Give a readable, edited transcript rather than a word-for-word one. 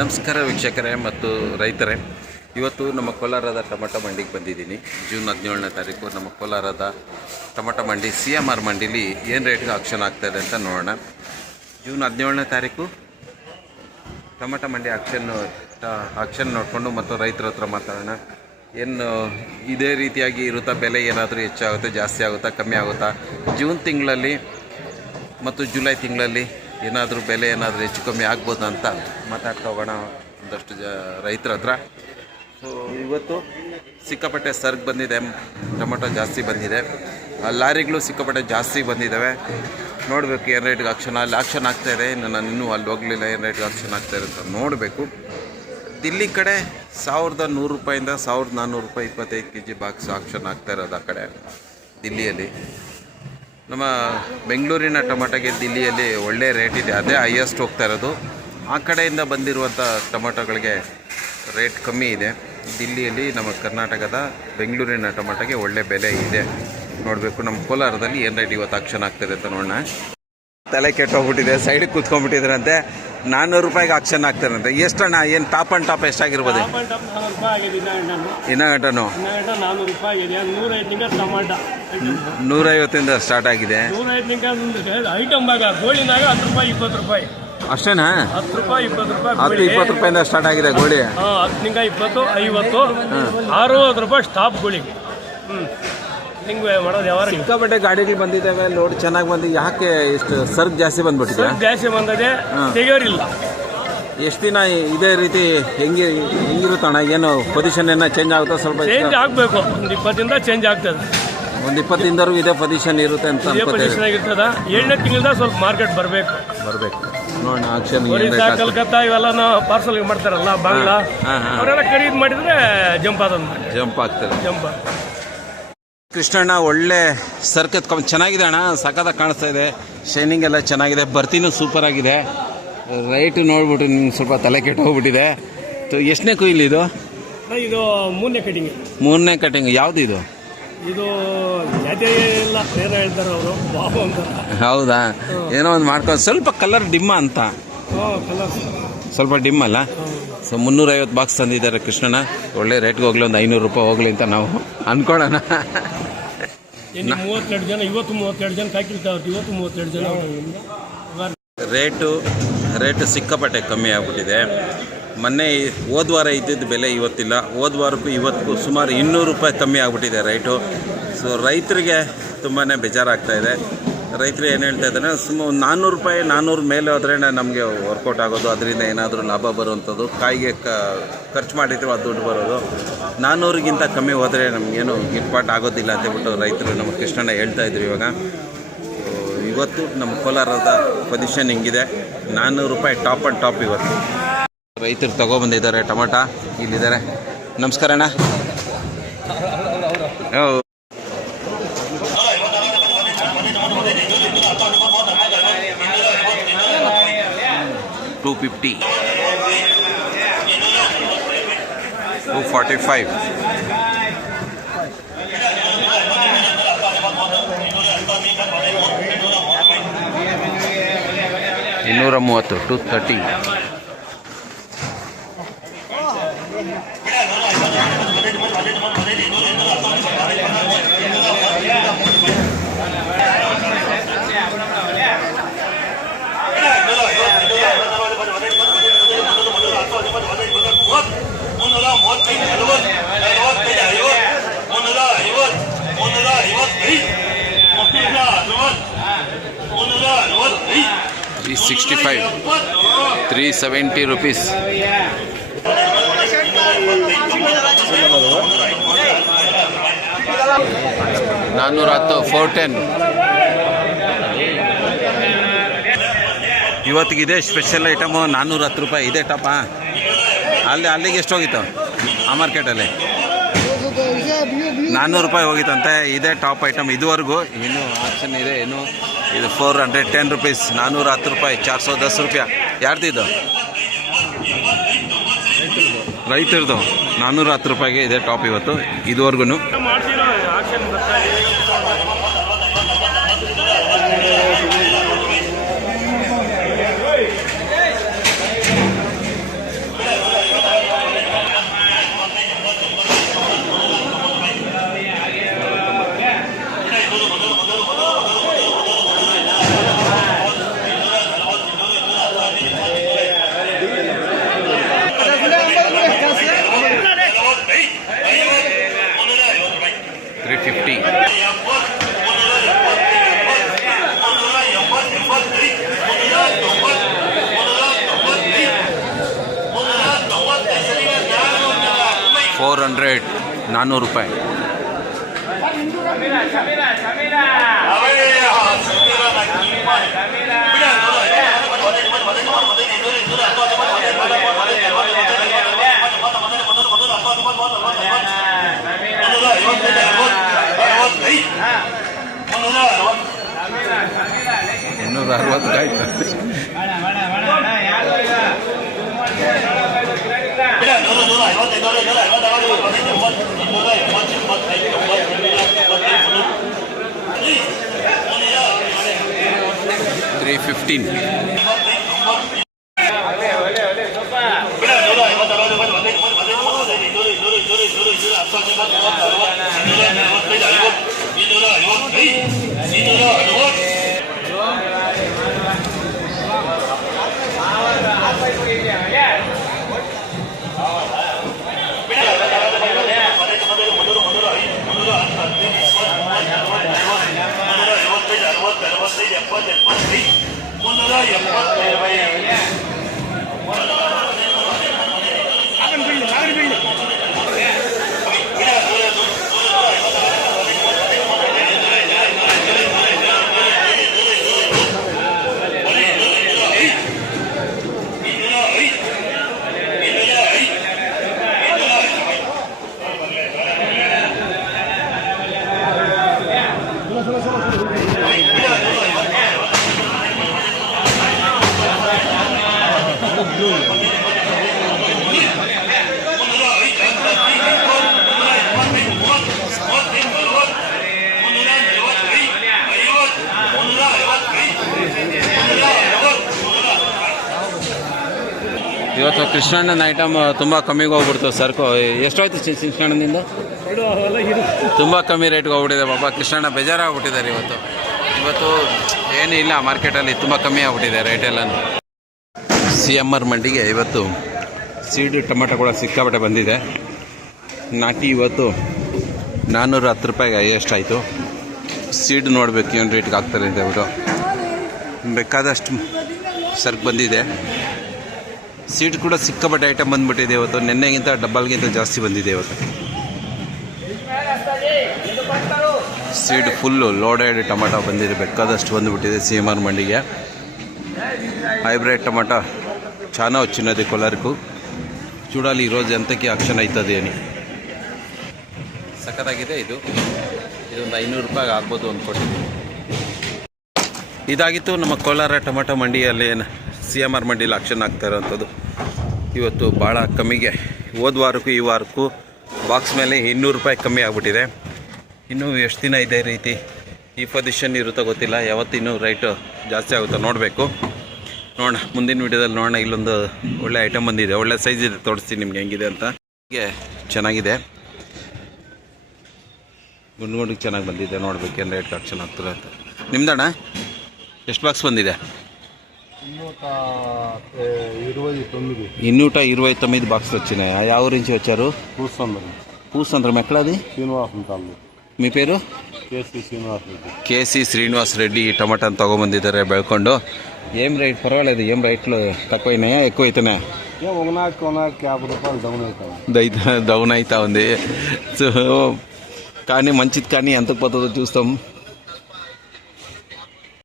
ನಮಸ್ಕಾರ ವೀಕ್ಷಕರೇ ಮತ್ತು ರೈತರೇ, ಇವತ್ತು ನಮ್ಮ ಕೋಲಾರದ ಟೊಮೆಟೊ ಮಂಡಿಗೆ ಬಂದಿದ್ದೀನಿ. ಜೂನ್ 17ನೇ ತಾರೀಕು ನಮ್ಮ ಕೋಲಾರದ ಟೊಮೆಟೊ ಮಂಡಿ CMR ಮಂಡಿಲಿ ಏನು ರೇಟ್ಗೆ ಆಕ್ಷನ್ ಆಗ್ತಾಯಿದೆ ಅಂತ ನೋಡೋಣ. ಜೂನ್ 17ನೇ ತಾರೀಕು ಟೊಮೆಟೊ ಮಂಡಿ ಆಕ್ಷನ್ ನೋಡಿಕೊಂಡು ಮತ್ತು ರೈತರ ಹತ್ರ ಮಾತಾಡೋಣ. ಏನು ಇದೇ ರೀತಿಯಾಗಿ ಇರುತ್ತಾ, ಬೆಲೆ ಏನಾದರೂ ಹೆಚ್ಚಾಗುತ್ತೆ, ಜಾಸ್ತಿ ಆಗುತ್ತಾ, ಕಮ್ಮಿ ಆಗುತ್ತಾ, ಜೂನ್ ತಿಂಗಳಲ್ಲಿ ಮತ್ತು ಜುಲೈ ತಿಂಗಳಲ್ಲಿ ಏನಾದರೂ ಬೆಲೆ ಏನಾದರೂ ಹೆಚ್ಚು ಕಮ್ಮಿ ಆಗ್ಬೋದು ಅಂತ ಮಾತಾಡ್ತಾ ಹೋಗೋಣ ಒಂದಷ್ಟು ರೈತರ ಹತ್ರ. ಸೊ ಇವತ್ತು ಸಿಕ್ಕಾಪಟ್ಟೆ ಸರ್ಗ್ ಬಂದಿದೆ, ಟೊಮೆಟೊ ಜಾಸ್ತಿ ಬಂದಿದೆ, ಲಾರಿಗಳು ಸಿಕ್ಕಾಪಟ್ಟೆ ಜಾಸ್ತಿ ಬಂದಿದ್ದಾವೆ. ನೋಡಬೇಕು ಏನು ರೇಟ್ಗೆ ಅಲ್ಲಿ ಆಕ್ಷನ್ ಆಗ್ತಾಯಿದೆ. ನಾನು ಇನ್ನೂ ಅಲ್ಲಿ ಹೋಗಲಿಲ್ಲ, ಏನು ರೇಟ್ಗೆ ಆಕ್ಷನ್ ಆಗ್ತಾಯಿದೆ ಅಂತ ನೋಡಬೇಕು. ದಿಲ್ಲಿ ಕಡೆ 1100 ರೂಪಾಯಿಂದ 1400 ರೂಪಾಯಿ 25 kg ಬಾಕ್ಸ್ ಆಕ್ಷನ್ ಆಗ್ತಾ ಇರೋದು ಆ ಕಡೆ ದಿಲ್ಲಿಯಲ್ಲಿ. ನಮ್ಮ ಬೆಂಗಳೂರಿನ ಟೊಮೆಟೊಗೆ ದಿಲ್ಲಿಯಲ್ಲಿ ಒಳ್ಳೆ ರೇಟ್ ಇದೆ, ಅದೇ ಹೈಯೆಸ್ಟ್ ಹೋಗ್ತಾ ಇರೋದು. ಆ ಕಡೆಯಿಂದ ಬಂದಿರುವಂಥ ಟೊಮೆಟೊಗಳಿಗೆ ರೇಟ್ ಕಮ್ಮಿ ಇದೆ. ದಿಲ್ಲಿಯಲ್ಲಿ ನಮ್ಮ ಕರ್ನಾಟಕದ ಬೆಂಗಳೂರಿನ ಟೊಮೆಟೊಗೆ ಒಳ್ಳೆ ಬೆಲೆ ಇದೆ. ನೋಡಬೇಕು ನಮ್ಮ ಕೋಲಾರದಲ್ಲಿ ಏನು ರೇಟ್ ಇವತ್ತು ಆಕ್ಷನ್ ಆಗ್ತದೆ ಅಂತ ನೋಡೋಣ. ತಲೆ ಕೆಟ್ಟೋಗ್ಬಿಟ್ಟಿದೆ, ಸೈಡಿಗೆ ಕೂತ್ಕೊಂಡ್ಬಿಟ್ಟಿದ್ರಂತೆ. 400 ರೂಪಾಯಿಗೆ ಆಕ್ಷನ್ ಆಗ್ತಾರಂತೆ. ಎಷ್ಟಣ್ಣ, ಏನು ಟಾಪ್ ಆ್ಯಂಡ್ ಟಾಪ್ ಎಷ್ಟಾಗಿರ್ಬೋದು? ಇನ್ನ ಗಂಟನು 150 ಸ್ಟಾರ್ಟ್ ಆಗಿದೆ. ಅಷ್ಟೇನಾ? 10-20 ರೂಪಾಯಿಂದ ಸ್ಟಾರ್ಟ್ ಆಗಿದೆ ಗೋಳಿ. 10-20, 50, 60 ರೂಪಾಯಿ ಸ್ಟಾಪ್ ಗೋಳಿಗೆ. ಸಿಕ್ಕಾಪಟ್ಟೆ ಗಾಡಿಗಳು ಬಂದಿದ್ದಾವೆ, ಲೋಡ್ ಚೆನ್ನಾಗಿ ಬಂದಿದೆ. ಯಾಕೆ ಇಷ್ಟು ಸರ್ಗ್ ಜಾಸ್ತಿ ಬಂದ್ಬಿಟ್ಟಿದೆ? ಜಾಸ್ತಿ ಬಂದಿದೆ, ತೆಗೆಯೋರಿಲ್ಲ. ಎಷ್ಟು ದಿನ ಇದೇ ರೀತಿ ಹೆಂಗಿರುತ್ತಣ್ಣ? ಏನು ಪೊಸಿಷನ್ ಏನೋ ಚೇಂಜ್ ಆಗುತ್ತಾ? ಸ್ವಲ್ಪ ಚೇಂಜ್ ಆಗಬೇಕು, ಒಂದು 20 ದಿನದ ಚೇಂಜ್ ಆಗ್ತದೆ. ಒಂದು 20 ದಿನದವರೆಗೂ ಇದೇ ಪೊಸಿಷನ್ ಇರುತ್ತೆ ಅಂತ ಪೊಸಿಷನ್ ಆಗಿರ್ತದ. 7ನೇ ತಿಂಗಳಿಂದ ಸ್ವಲ್ಪ ಮಾರ್ಕೆಟ್ ಬರಬೇಕು. ನೋಡೋಣ ಆಕ್ಷನ್. ಕಲ್ಕತ್ತಾ ಇವೆಲ್ಲ ಪಾರ್ಸಲ್ ಮಾಡ್ತಾರಲ್ಲ, ಬಾಂಗ್ಲಾ, ಅವರೆಲ್ಲ ಖರೀದಿ ಮಾಡಿದ್ರೆ ಜಂಪ್ ಆಗ್ತದೆ. ಕೃಷ್ಣಣ್ಣ ಒಳ್ಳೆ ಸರ್ಕ್ ಚೆನ್ನಾಗಿದೆ ಅಣ್ಣ, ಸಖತ್ತಾಗಿ ಕಾಣಿಸ್ತಾ ಇದೆ. ಶೈನಿಂಗ್ ಎಲ್ಲ ಚೆನ್ನಾಗಿದೆ, ಬರ್ತಿನೂ ಸೂಪರ್ ಆಗಿದೆ. ರೈಟ್ ನೋಡ್ಬಿಟ್ಟು ನಿಮ್ಗೆ ಸ್ವಲ್ಪ ತಲೆ ಕೆಟ್ಟು ಹೋಗ್ಬಿಟ್ಟಿದೆ. ಎಷ್ಟನೇ ಕುಯ್ಲಿ ಇದು? ಇದು 3ನೇ ಕಟಿಂಗ್. 3ನೇ ಕಟಿಂಗ್. ಯಾವುದು ಇದು? ಇದು ಇಲ್ಲ, ಏನೋ ಹೇಳ್ತಾರೆ ಅವರು, ಬಾಬು ಅಂತ. ಹೌದಾ? ಏನೋ ಒಂದು ಮಾಡ್ಕೊಂಡು ಸ್ವಲ್ಪ ಕಲರ್ ಡಿಮ್ಮ ಅಂತ. ಸ್ವಲ್ಪ ಡಿಮ್ ಅಲ್ಲ. ಸೊ 350 ಬಾಕ್ಸ್ ತಂದಿದ್ದಾರೆ ಕೃಷ್ಣಣ್ಣ. ಒಳ್ಳೆ ರೇಟ್ಗೆ ಹೋಗ್ಲಿ, ಒಂದು 500 ರೂಪಾಯಿ ಹೋಗ್ಲಿ ಅಂತ ನಾವು ಅನ್ಕೊಳ್ಳೋಣ. 32 ಜನ, ಇವತ್ತು 32 ಜನ ಹಾಕಿರ್ತಾವ್ರಿ. ಇವತ್ತು 32 ಜನ. ರೇಟು ಸಿಕ್ಕಾಪಟ್ಟೆ ಕಮ್ಮಿ ಆಗ್ಬಿಟ್ಟಿದೆ. ಮೊನ್ನೆ ಹೋದ ಇದ್ದಿದ್ದ ಬೆಲೆ ಇವತ್ತಿಲ್ಲ, ಹೋದ ವಾರಕ್ಕೂ ಇವತ್ತಿಗೂ ಸುಮಾರು 200 ರೂಪಾಯಿ ಕಮ್ಮಿ ಆಗ್ಬಿಟ್ಟಿದೆ ರೇಟು. ಸೊ ರೈತರಿಗೆ ತುಂಬಾ ಬೇಜಾರಾಗ್ತಾಯಿದೆ. ರೈತರು ಏನು ಹೇಳ್ತಾ ಇದ್ದಾರೆ, ಸುಮಾರು 400 ರೂಪಾಯಿ 400 ಮೇಲೆ ಹೋದ್ರೆ ನಮಗೆ ವರ್ಕೌಟ್ ಆಗೋದು, ಅದರಿಂದ ಏನಾದರೂ ಲಾಭ ಬರುವಂಥದ್ದು. ಕಾಯಿಗೆ ಖರ್ಚು ಮಾಡಿದ್ರು ಅದು ದುಡ್ಡು ಬರೋದು. 400ಗಿಂತ ಕಮ್ಮಿ ಹೋದರೆ ನಮಗೇನು ಗಿಟ್ಪಾಟ್ ಆಗೋದಿಲ್ಲ ಅಂತೇಳ್ಬಿಟ್ಟು ರೈತರು ನಮ್ಮ ಕೃಷ್ಣಣ್ಣ ಹೇಳ್ತಾಯಿದ್ರು. ಇವಾಗ ಇವತ್ತು ನಮ್ಮ ಕೋಲಾರದ ಪೊಸಿಷನ್ ಹಿಂಗಿದೆ. 400 ರೂಪಾಯಿ ಟಾಪ್ ಆ್ಯಂಡ್ ಟಾಪ್ ಇವತ್ತು. ರೈತರು ತಗೊಬಂದಿದ್ದಾರೆ ಟೊಮೆಟೊ, ಇಲ್ಲಿದ್ದಾರೆ. ನಮಸ್ಕಾರ ಅಣ್ಣ. 250, 245, 230, 230, 365, 370 rupees. 410, 410. ಇವತ್ತಿಗಿದೆ special item. 410 ರೂಪಾಯಿ ಇದೆ ಟಾಪ. ಅಲ್ಲಿಗೆ ಎಷ್ಟು ಹೋಗಿತ್ತು ಆ ಮಾರ್ಕೆಟಲ್ಲಿ? 400 ರೂಪಾಯಿ ಹೋಗಿತ್ತಂತೆ. ಇದೇ ಟಾಪ್ ಐಟಮ್ ಇದುವರೆಗೂ. ಇನ್ನೂ ಆಪ್ಷನ್ ಇದೆ. ಏನು ಇದು 410 rupees, 410 ರೂಪಾಯಿ, 410 ರೂಪಾಯಿ. ಯಾರ್ದಿದ್ದು? ರೈತರದು. 410 ರೂಪಾಯಿಗೆ ಇದೆ ಟಾಪ್ ಇವತ್ತು ಇದುವರೆಗೂ. 400 400 ರೂಪಾಯಿ. ಇನ್ನೂರ 60 ಆಯ್ತು. $315. ಇವತ್ತು ಕೃಷ್ಣಣ್ಣನ ಐಟಮ್ ತುಂಬ ಕಮ್ಮಿಗೆ ಹೋಗ್ಬಿಡ್ತು ಸರ್ಕು. ಎಷ್ಟೋಯ್ತು ಕೃಷ್ಣಣ್ಣನಿಂದ? ತುಂಬ ಕಮ್ಮಿ ರೇಟ್ಗೆ ಹೋಗ್ಬಿಟ್ಟಿದೆ ಪಾಪ ಕೃಷ್ಣಣ್ಣ, ಬೇಜಾರಾಗ್ಬಿಟ್ಟಿದ್ದಾರೆ ಇವತ್ತು. ಏನೂ ಇಲ್ಲ ಮಾರ್ಕೆಟಲ್ಲಿ, ತುಂಬ ಕಮ್ಮಿ ಆಗ್ಬಿಟ್ಟಿದೆ ರೇಟೆಲ್ಲನೂ. CMR ಮಂಡಿಗೆ ಇವತ್ತು ಸೀಡ್ ಟೊಮೆಟೊ ಕೂಡ ಸಿಕ್ಕಾಪಟ್ಟೆ ಬಂದಿದೆ. ನಾಟಿ ಇವತ್ತು 410 ರೂಪಾಯಿಗೆ ಹೈಯೆಸ್ಟ್ ಆಯಿತು. ಸೀಡ್ ನೋಡಬೇಕು ಏನು ರೇಟ್ಗೆ ಆಗ್ತಾರೆ ಅಂತ ಹೇಳ್ಬಿಟ್ಟು ಬೇಕಾದಷ್ಟು ಸರ್ಕ್ ಬಂದಿದೆ. ಸೀಡ್ ಕೂಡ ಸಿಕ್ಕಾಪಟ್ಟೆ ಐಟಮ್ ಬಂದುಬಿಟ್ಟಿದೆ ಇವತ್ತು. ನೆನ್ನೆಗಿಂತ ಡಬ್ಬಲ್ಗಿಂತ ಜಾಸ್ತಿ ಬಂದಿದೆ ಇವತ್ತು. ಸೀಡ್ ಫುಲ್ಲು ಲೋಡೆಡ್ ಟೊಮೆಟೊ ಬಂದಿದೆ, ಬೇಕಾದಷ್ಟು ಬಂದುಬಿಟ್ಟಿದೆ CMR ಮಂಡಿಗೆ. హైబ్రిడ్ టమాటా చాలా వచ్చినది కొలర్కు. చూడాలి ఈరోజు ఎంతకి ఆక్షన్ అవుతుంది అని. ಸಖತ್ತಾಗಿದೆ. ಇದೊಂದು 500 ರೂಪಾಯಿಗೆ ಆಗ್ಬೋದು ಅಂದ್ಕೊಟ್ಟಿದ್ದೀನಿ. ಇದಾಗಿತ್ತು ನಮ್ಮ ಕೋಲಾರ ಟೊಮೆಟೊ ಮಂಡಿಯಲ್ಲಿ CMR ಮಂಡಿಯಲ್ಲಿ ಆಕ್ಷನ್ ಆಗ್ತಾ ಇರೋವಂಥದ್ದು. ಇವತ್ತು ಭಾಳ ಕಮ್ಮಿಗೆ, ಹೋದ ವಾರಕ್ಕೂ ಈ ವಾರಕ್ಕೂ ಬಾಕ್ಸ್ ಮೇಲೆ 200 ರೂಪಾಯಿ ಕಮ್ಮಿ ಆಗಿಬಿಟ್ಟಿದೆ. ಇನ್ನೂ ಎಷ್ಟು ದಿನ ಇದೇ ರೀತಿ ಈ ಪೊಸಿಷನ್ ಇರುತ್ತೋ ಗೊತ್ತಿಲ್ಲ. ಯಾವತ್ತಿನ್ನೂ ರೈಟು ಜಾಸ್ತಿ ಆಗುತ್ತೋ ನೋಡಬೇಕು. ನೋಡೋಣ ಮುಂದಿನ ವೀಡಿಯೋದಲ್ಲಿ ನೋಡೋಣ. ಇಲ್ಲೊಂದು ಒಳ್ಳೆ ಐಟಮ್ ಬಂದಿದೆ, ಒಳ್ಳೆ ಸೈಜ್ ಇದೆ, ತೋರಿಸ್ತೀನಿ ನಿಮ್ಗೆ ಹೆಂಗಿದೆ ಅಂತ. ಹೀಗೆ ಚೆನ್ನಾಗಿದೆ, ಗುಂಡ್ಗುಂಡಿಗೆ ಚೆನ್ನಾಗಿ ಬಂದಿದೆ. ನೋಡ್ಬೇಕು ಏನು ರೇಟ್ ಆಕ್ಷನ್ ಆಗ್ತದೆ ಅಂತ. ನಿಮ್ದಣ್ಣ ಎಷ್ಟು ಬಾಕ್ಸ್ ಬಂದಿದೆ? 229 బాక్స్ వచ్చినాయి. ఆ ఊరి నుంచి వచ్చారు? పూసంద్రం. ఎక్కడది? మీ పేరు? కేసీ శ్రీనివాస్ రెడ్డి. ఈ టమాటాను తగొబందిದ್ದಾರೆ ಬೆಳ್ಕೊಂಡು. ఏం రేట్ పర్వాలేదు? ఏం రేట్లు తక్కువైనాయా ఎక్కువ అవుతున్నాయా? డౌన్ అవుతా ఉంది. సో కానీ మంచిది, కానీ ఎంతకు పోతుందో చూస్తాం.